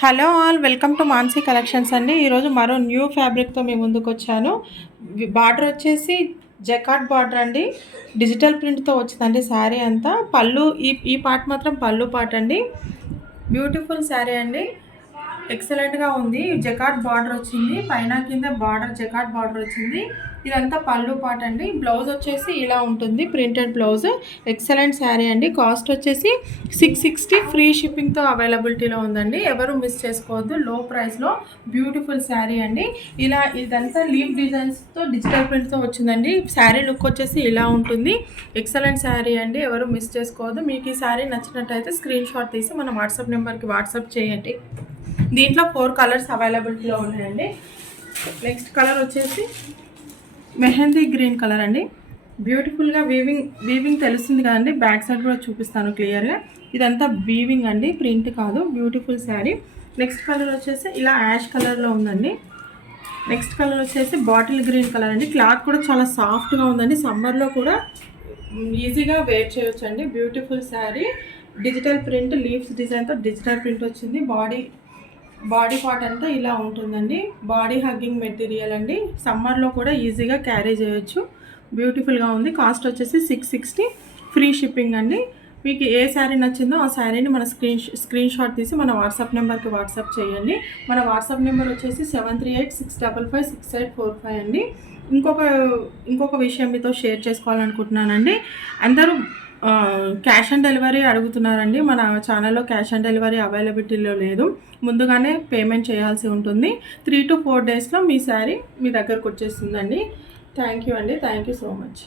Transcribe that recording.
Hello all welcome to Mansi collections అండి. ఈరోజు మరో న్యూ ఫ్యాబ్రిక్తో మీ ముందుకు వచ్చాను. బార్డర్ వచ్చేసి జకాట్ బార్డర్ అండి. డిజిటల్ ప్రింట్తో వచ్చిందండి శారీ అంతా. పళ్ళు ఈ పార్ట్ మాత్రం పళ్ళు పార్ట్ అండి. బ్యూటిఫుల్ శారీ అండి. ఎక్సలెంట్గా ఉంది. జకాట్ బార్డర్ వచ్చింది, పైన కింద బార్డర్ జకాట్ బార్డర్ వచ్చింది. ఇదంతా పళ్ళు పార్ట్ అండి. బ్లౌజ్ వచ్చేసి ఇలా ఉంటుంది, ప్రింటెడ్ బ్లౌజ్. ఎక్సలెంట్ శారీ అండి. కాస్ట్ వచ్చేసి 660 ఫ్రీ షిప్పింగ్తో అవైలబిలిటీలో ఉందండి. ఎవరు మిస్ చేసుకోవద్దు. లో ప్రైస్లో బ్యూటిఫుల్ శారీ అండి. ఇదంతా లీవ్ డిజైన్స్తో డిజిటల్ ప్రింట్తో వచ్చిందండి. శారీ లుక్ వచ్చేసి ఇలా ఉంటుంది. ఎక్సలెంట్ శారీ అండి. ఎవరు మిస్ చేసుకోవద్దు. మీకు ఈ శారీ నచ్చినట్టయితే స్క్రీన్ షాట్ తీసి మన వాట్సాప్ నెంబర్కి వాట్సాప్ చేయండి. దీంట్లో 4 కలర్స్ అవైలబిలిటీలో ఉన్నాయండి. నెక్స్ట్ కలర్ వచ్చేసి మెహందీ గ్రీన్ కలర్ అండి. బ్యూటిఫుల్గా వీవింగ్ తెలుస్తుంది కదండి. బ్యాక్ సైడ్ కూడా చూపిస్తాను క్లియర్గా. ఇదంతా వీవింగ్ అండి, ప్రింట్ కాదు. బ్యూటిఫుల్ శారీ. నెక్స్ట్ కలర్ వచ్చేసి ఇలా యాష్ కలర్లో ఉందండి. నెక్స్ట్ కలర్ వచ్చేసి బాటిల్ గ్రీన్ కలర్ అండి. క్లాత్ కూడా చాలా సాఫ్ట్గా ఉందండి. సమ్మర్లో కూడా ఈజీగా వేర్ చేయొచ్చండి. Beautiful sari. Digital print leaves డిజైన్తో డిజిటల్ ప్రింట్ వచ్చింది. బాడీ పార్ట్ అంతా ఇలా ఉంటుందండి. బాడీ హగ్గింగ్ మెటీరియల్ అండి. సమ్మర్లో కూడా ఈజీగా క్యారీ చేయొచ్చు. బ్యూటిఫుల్గా ఉంది. కాస్ట్ వచ్చేసి 660 ఫ్రీ షిప్పింగ్ అండి. మీకు ఏ శారీ నచ్చిందో ఆ శారీని మన స్క్రీన్ షాట్ తీసి మన వాట్సాప్ నెంబర్కి వాట్సాప్ చేయండి. మన వాట్సాప్ నెంబర్ వచ్చేసి 7386556845 అండి. ఇంకొక విషయం మీతో షేర్ చేసుకోవాలనుకుంటున్నానండి. అందరూ క్యాష్ ఆన్ డెలివరీ అడుగుతున్నారండి. మన ఛానల్లో క్యాష్ ఆన్ డెలివరీ అవైలబిలిటీలో లేదు. ముందుగానే పేమెంట్ చేయాల్సి ఉంటుంది. 3 to 4 డేస్లో మీ శారీ మీ దగ్గరకు వచ్చేస్తుందండి. థ్యాంక్ యూ అండి. Thank you so much.